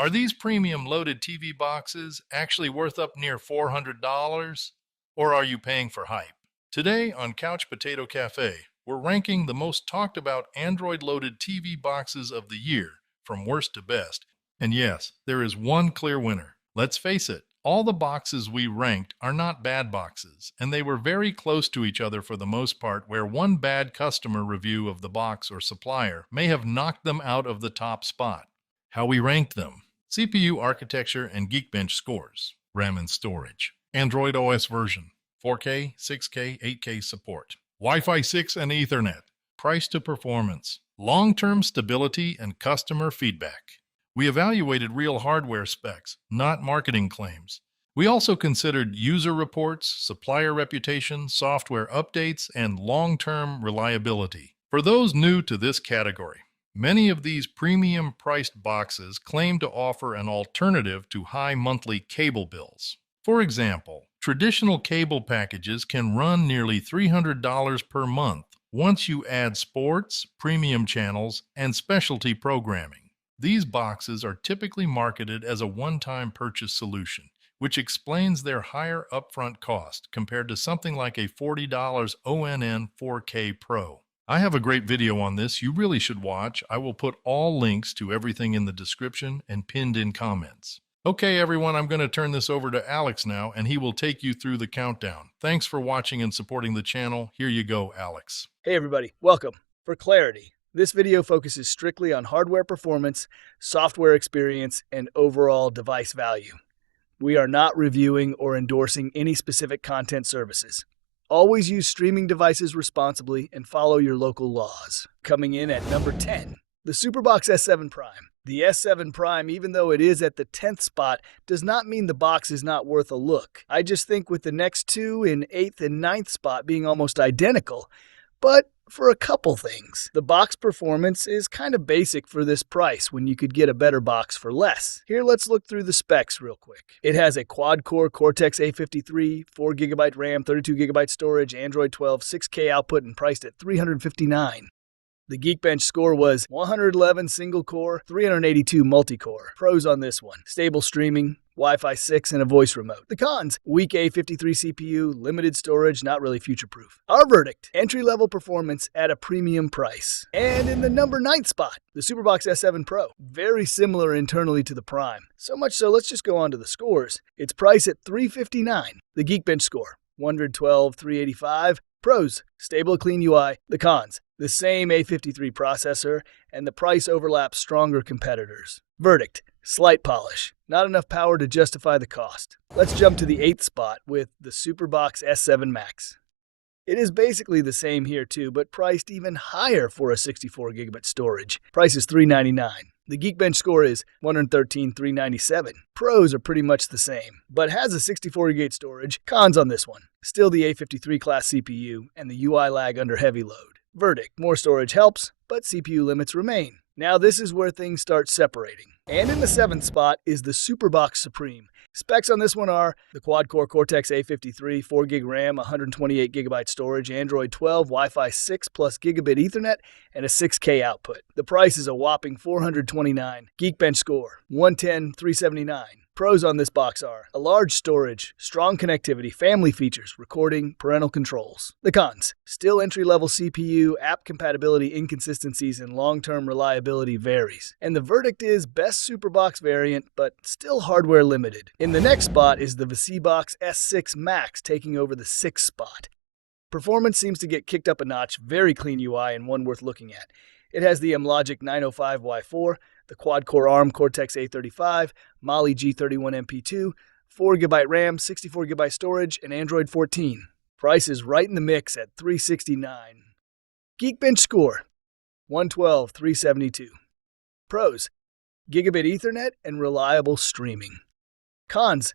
Are these premium loaded TV boxes actually worth up near $400? Or are you paying for hype? Today on Couch Potato Cafe, we're ranking the most talked about Android loaded TV boxes of the year, from worst to best. And yes, there is one clear winner. Let's face it, all the boxes we ranked are not bad boxes, and they were very close to each other for the most part, where one bad customer review of the box or supplier may have knocked them out of the top spot. How we ranked them: CPU architecture and Geekbench scores, RAM and storage, Android OS version, 4K, 6K, 8K support, Wi-Fi 6 and Ethernet, price to performance, long-term stability, and customer feedback. We evaluated real hardware specs, not marketing claims. We also considered user reports, supplier reputation, software updates, and long-term reliability. For those new to this category, many of these premium-priced boxes claim to offer an alternative to high monthly cable bills. For example, traditional cable packages can run nearly $300 per month once you add sports, premium channels, and specialty programming. These boxes are typically marketed as a one-time purchase solution, which explains their higher upfront cost compared to something like a $40 ONN 4K Pro. I have a great video on this you really should watch. I will put all links to everything in the description and pinned in comments. Okay, everyone, I'm going to turn this over to Alex now, and he will take you through the countdown. Thanks for watching and supporting the channel. Here you go, Alex. Hey everybody, welcome. For clarity, this video focuses strictly on hardware performance, software experience, and overall device value. We are not reviewing or endorsing any specific content services. Always use streaming devices responsibly and follow your local laws. Coming in at number 10, the Superbox S7 Prime. The S7 Prime, even though it is at the 10th spot, does not mean the box is not worth a look. I just think with the next two in 8th and 9th spot being almost identical, but for a couple things. The box performance is kind of basic for this price when you could get a better box for less. Here, let's look through the specs real quick. It has a quad-core Cortex-A53, 4GB RAM, 32GB storage, Android 12, 6K output, and priced at $359. The Geekbench score was 111 single-core, 382 multi-core. Pros on this one: stable streaming, Wi-Fi 6, and a voice remote. The cons: weak A53 CPU, limited storage, not really future-proof. Our verdict: entry-level performance at a premium price. And in the number 9th spot, the Superbox S7 Pro. Very similar internally to the Prime. So much so, let's just go on to the scores. Its price at $359. The Geekbench score: 112, 385. Pros: stable, clean UI. The cons: the same A53 processor, and the price overlaps stronger competitors. Verdict: slight polish. Not enough power to justify the cost. Let's jump to the 8th spot with the Superbox S7 Max. It is basically the same here too, but priced even higher for a 64GB storage. Price is $399. The Geekbench score is 113, 397. Pros are pretty much the same, but has a 64GB storage. Cons on this one: still the A53 class CPU and the UI lag under heavy load. Verdict: more storage helps, but CPU limits remain. Now this is where things start separating. And in the 7th spot is the Superbox Supreme. Specs on this one are the quad-core Cortex-A53, 4GB RAM, 128GB storage, Android 12, Wi-Fi 6 plus gigabit Ethernet, and a 6K output. The price is a whopping $429. Geekbench score: 110, 379. Pros on this box are a large storage, strong connectivity, family features, recording, parental controls. The cons: still entry-level CPU, app compatibility inconsistencies, and long-term reliability varies. And the verdict is best Superbox variant, but still hardware limited. In the next spot is the VSeeBox S6 Max, taking over the 6th spot. Performance seems to get kicked up a notch, very clean UI, and one worth looking at. It has the Logic 905Y4, the quad-core ARM Cortex-A35, Mali G31MP2, 4GB RAM, 64GB storage, and Android 14. Price is right in the mix at $369. Geekbench score: 112, 372. Pros: gigabit Ethernet and reliable streaming. Cons: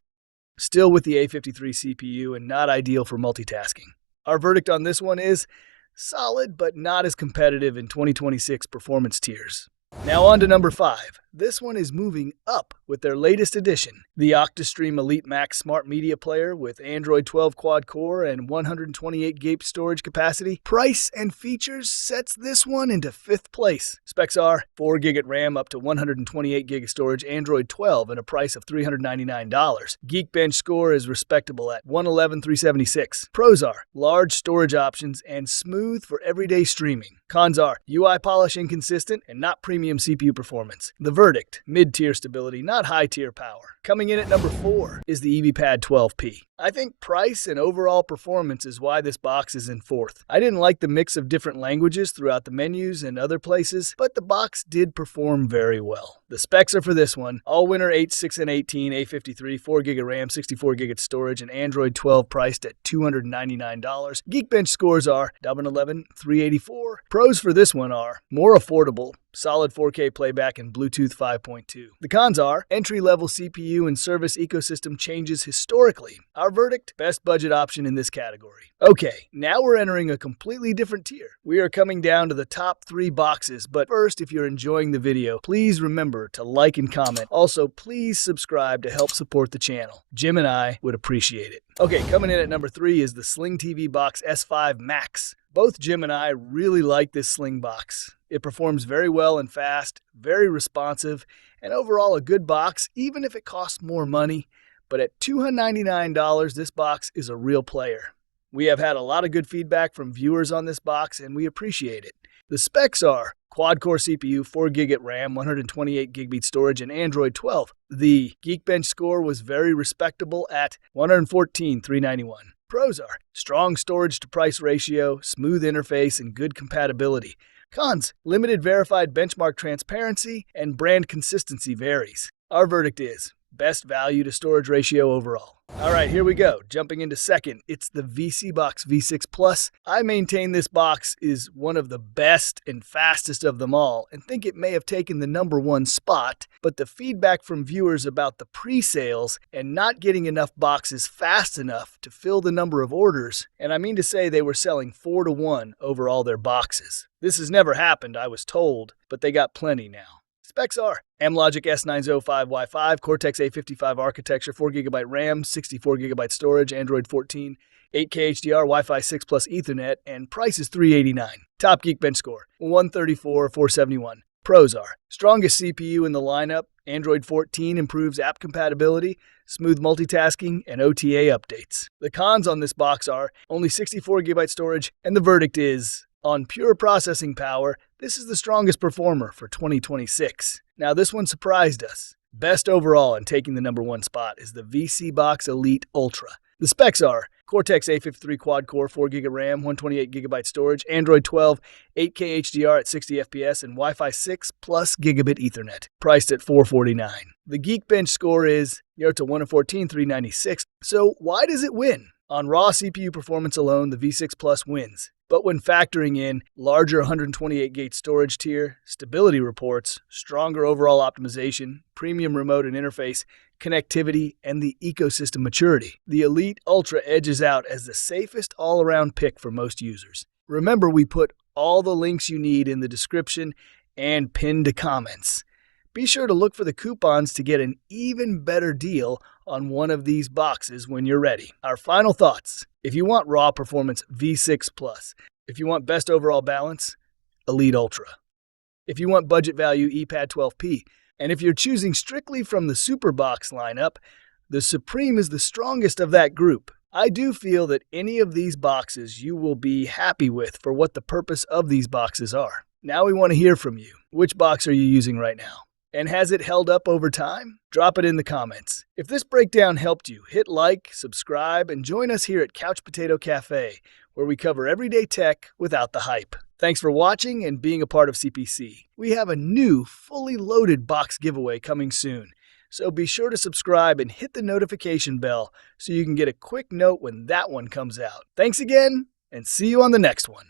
still with the A53 CPU and not ideal for multitasking. Our verdict on this one is solid, but not as competitive in 2026 performance tiers. Now on to number 5, this one is moving up with their latest addition, the Octastream Elite Max smart media player with Android 12 quad-core and 128 GB storage capacity. Price and features sets this one into 5th place. Specs are 4 GB RAM up to 128 GB storage, Android 12 at a price of $399. Geekbench score is respectable at 111,376. Pros are large storage options and smooth for everyday streaming. Cons are UI polish inconsistent and not premium CPU performance. The verdict, mid-tier stability, not high-tier power. Coming in at number 4 is the EVPAD 12P. I think price and overall performance is why this box is in 4th. I didn't like the mix of different languages throughout the menus and other places, but the box did perform very well. The specs are for this one: all-winner 8, 6, and 18, A53, 4 GB RAM, 64 GB storage, and Android 12 priced at $299. Geekbench scores are 11,384. Pros for this one are more affordable, solid 4K playback, and Bluetooth 5.2. The cons are entry-level CPU and service ecosystem changes historically. Our verdict, best budget option in this category. Okay, now we're entering a completely different tier. We are coming down to the top 3 boxes, but first, if you're enjoying the video, please remember to like and comment. Also, please subscribe to help support the channel. Jim and I would appreciate it. Okay, coming in at number 3 is the SlingTV Box S7 Max. Both Jim and I really like this Sling box. It performs very well and fast, very responsive, and overall a good box, even if it costs more money. But at $299, this box is a real player. We have had a lot of good feedback from viewers on this box, and we appreciate it. The specs are quad-core CPU, 4 GB RAM, 128 GB storage, and Android 12. The Geekbench score was very respectable at 114,391. Pros are strong storage to price ratio, smooth interface, and good compatibility. Cons, limited verified benchmark transparency, and brand consistency varies. Our verdict is best value to storage ratio overall. All right, here we go. Jumping into second, it's the VSeeBox V6 Plus. I maintain this box is one of the best and fastest of them all, and think it may have taken the number 1 spot, but the feedback from viewers about the pre-sales and not getting enough boxes fast enough to fill the number of orders, and I mean to say they were selling 4 to 1 over all their boxes. This has never happened, I was told, but they got plenty now. Specs are M-Logic S905 Wi-Fi, Cortex A55 architecture, 4 GB RAM, 64 GB storage, Android 14, 8K HDR, Wi-Fi 6 plus Ethernet, and price is $389. Top Geekbench score, 134,471. Pros are strongest CPU in the lineup, Android 14 improves app compatibility, smooth multitasking, and OTA updates. The cons on this box are only 64 GB storage, and the verdict is, on pure processing power, this is the strongest performer for 2026. Now this one surprised us. Best overall and taking the number 1 spot is the VSeeBox Elite Ultra. The specs are Cortex A53 quad-core, 4 GB RAM, 128 GB storage, Android 12, 8K HDR at 60 FPS, and Wi-Fi 6 plus gigabit Ethernet. Priced at $449. The Geekbench score is to 114,396. So why does it win? On raw CPU performance alone, the V6 Plus wins. But when factoring in larger 128 GB storage tier, stability reports, stronger overall optimization, premium remote and interface, connectivity, and the ecosystem maturity, the Elite Ultra edges out as the safest all-around pick for most users. Remember, we put all the links you need in the description and pinned to comments. Be sure to look for the coupons to get an even better deal on one of these boxes when you're ready. Our final thoughts. If you want raw performance, V6 Plus. If you want best overall balance, Elite Ultra. If you want budget value, EVPAD 12P. And if you're choosing strictly from the Superbox lineup, the Supreme is the strongest of that group. I do feel that any of these boxes you will be happy with for what the purpose of these boxes are. Now we want to hear from you. Which box are you using right now? And has it held up over time? Drop it in the comments. If this breakdown helped you, hit like, subscribe, and join us here at Couch Potato Cafe, where we cover everyday tech without the hype. Thanks for watching and being a part of CPC. We have a new, fully loaded box giveaway coming soon, so be sure to subscribe and hit the notification bell so you can get a quick note when that one comes out. Thanks again, and see you on the next one.